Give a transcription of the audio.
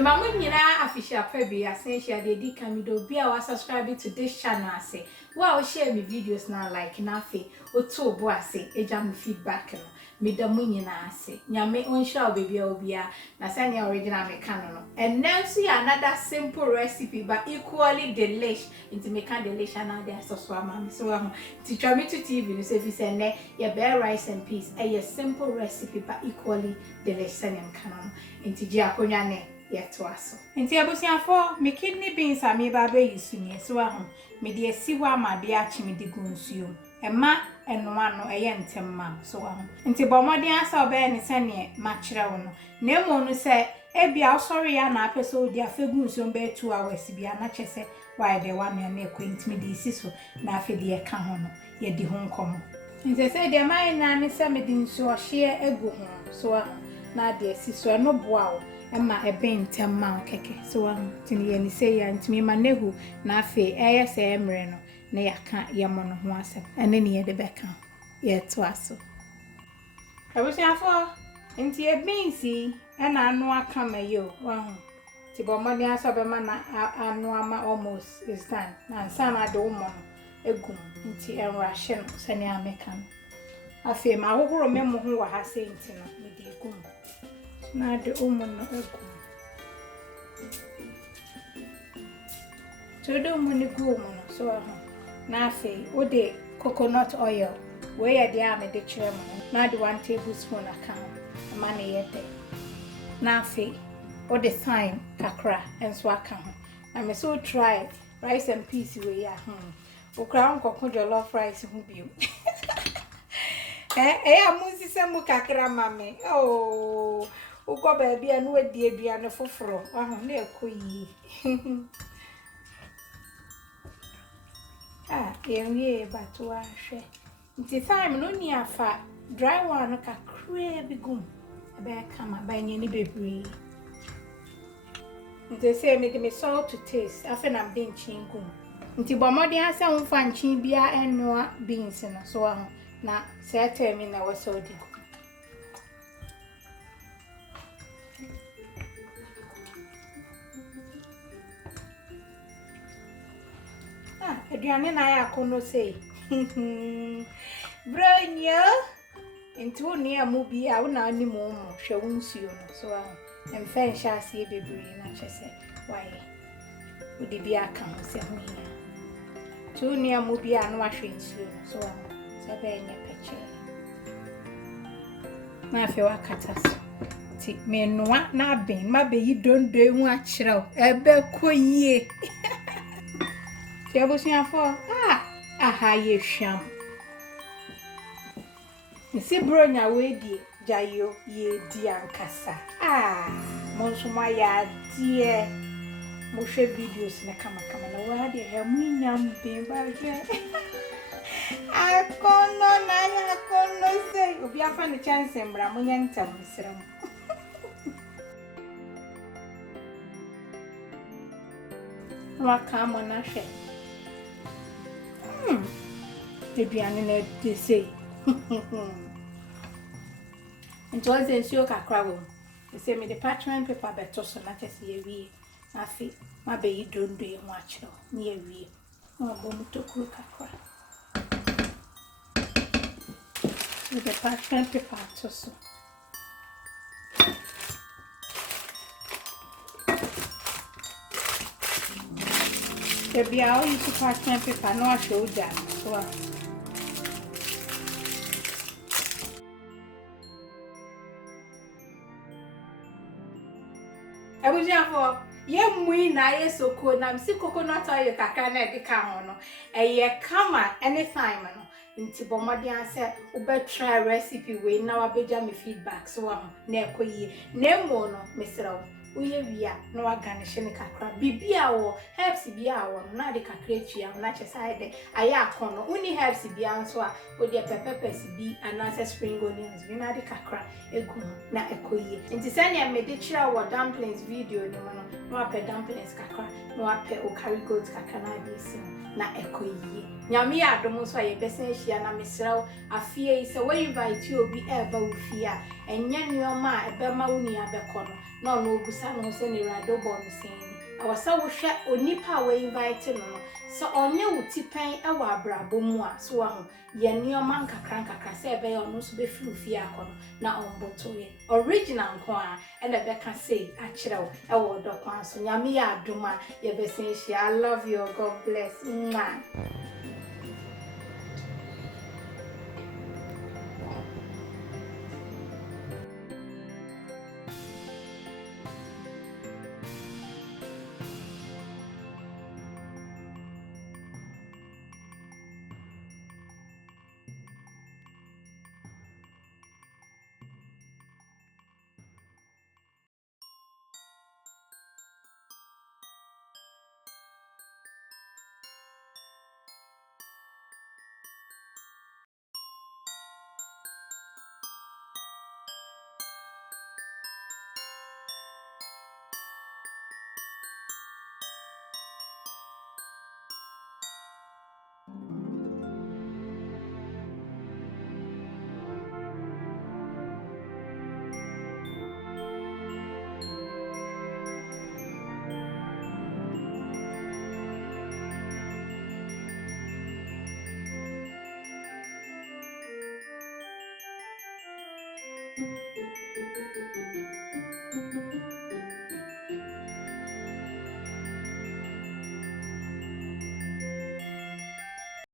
Mama nyina official fabi essential dey di kamido bia wa subscribe to this channel ase. Wa share me videos na like na fe. Oto bo ase eja me feedback no. Me da mu nyina ase. Nyame onhia obia obia na say na original me kan no. And now see another simple recipe but equally delish. Into me kan delish na dey so mama. So try me to TV no say fi say ne ya bear rice and peas. A simple recipe but equally delish sanem kan no. Into ji akonya ne yeto aso. Nti abusiafo me kidney beans a me ba be yisumi so me de asiwa ma de achi me de gunsuo. Ema enoa no eye ntemma so nti bomodin asa obe ne se ne ma kire wo no. Na emo no se ebia osori ya na apese odi afegunsuo be 2 hours bia na chese why de wa me na ekwenti me de isi so na afi de eka ho no ye di ho nkomo. Nti se de mai na ne se me de nsuo hye egu ho so na de esi so no boa wo Emma ebe ma keke so tini ye ni say ya ntimi ma nehu na afi eye se emre no na yaka ye mo no ho asem ene ne ye de beka ye to aso abusiafo nti e binsi ena anu aka mayo ti bo mo ni aso be ma na anu ama almost is done na nsa na de wo mo no egum nti enra hye no se ne ameka no afi ma hohoro me mo ho wa ha se nti no me de egum na de no egu to do mo ni gu mo no so na afi o de coconut oil we ya de am de chere mo na de 1 tablespoon aka ma na ye de na afi o de thyme kakra enso aka ho na me so try rice and peas we ya o kra nkoko jollof rice hu bio amuzi se mu kakra mame uko baby anu edi aduane foforo na ekoyi yenwie batwa hwe nti thyme no ni afa dry one kakra bigum ebe kama ba nyeni bebre nti se me de me salt to taste afa na mde nchin gum nti bomodi asa wonfa nchin bia enoa beans no so na se tell na wasa odigo aduane na ya kono sei bronyo ntu ne amu bi a wona ani mo hwe wonsuo no so emfa nsha ase bebre na chese waye odi bi aka ho se ho nya tu ne amu bi a no ahwe nsuo no so se be nya peche na fe wakata so ti me noa na ben ma be yi dondo hu a kirew ebe koyie ti abusiafo aha ye hwam nsi bronya we die jayo ye di ankasa monsuma ya die mo hwe videos na kama na wa de he munyam be ba hwe akono na ya kono se obi afa ne chance mbra mo nyantam sram waka mo na hwe aduane na de sei nto ze nsuo kakra wo se me de parchment paper beto so na tese ye wie afi ma be yi dondo e ho akiro ni ye wie ma bo mu tokuru kakra with the parchment paper to so the biao use parchment paper no show jam so abujiafo ye mui na ye soko na msi coconut oil kakra na de ka ho no eye kama anytime no nti bomodi anse ubetra recipe we na wabeja me feedback so na ekoyi na emo no mesrawo uye wia na waganishe ne kakra bibia wo herbs bia wo na de kakra etua na cheside aya akono uni herbs bia nso a odi peppers bi anase spring onions bi na de kakra egu na ekoyi nti sanya me de kira wo dumplings video ni mo no na pe dumplings kakra no ape o carry goat kakra na ade si na ekoyie nyame ya adom so aye besen hia na mesrew afie se we invite obi eba ofie a enye nioma a ebema woni abekono na ono obusa no se ne rado bo no sen awasa wo hwe onipa we invite no so onye utipen ewa abrabo mu a so wa ho ye nioma nkakra se ebe ye ono so be firu fie akono na omboto ye original nko a ene beka say akyerew ewo do kwan so nyame ya adom a ye besen hia. I love you, God bless. Mwah.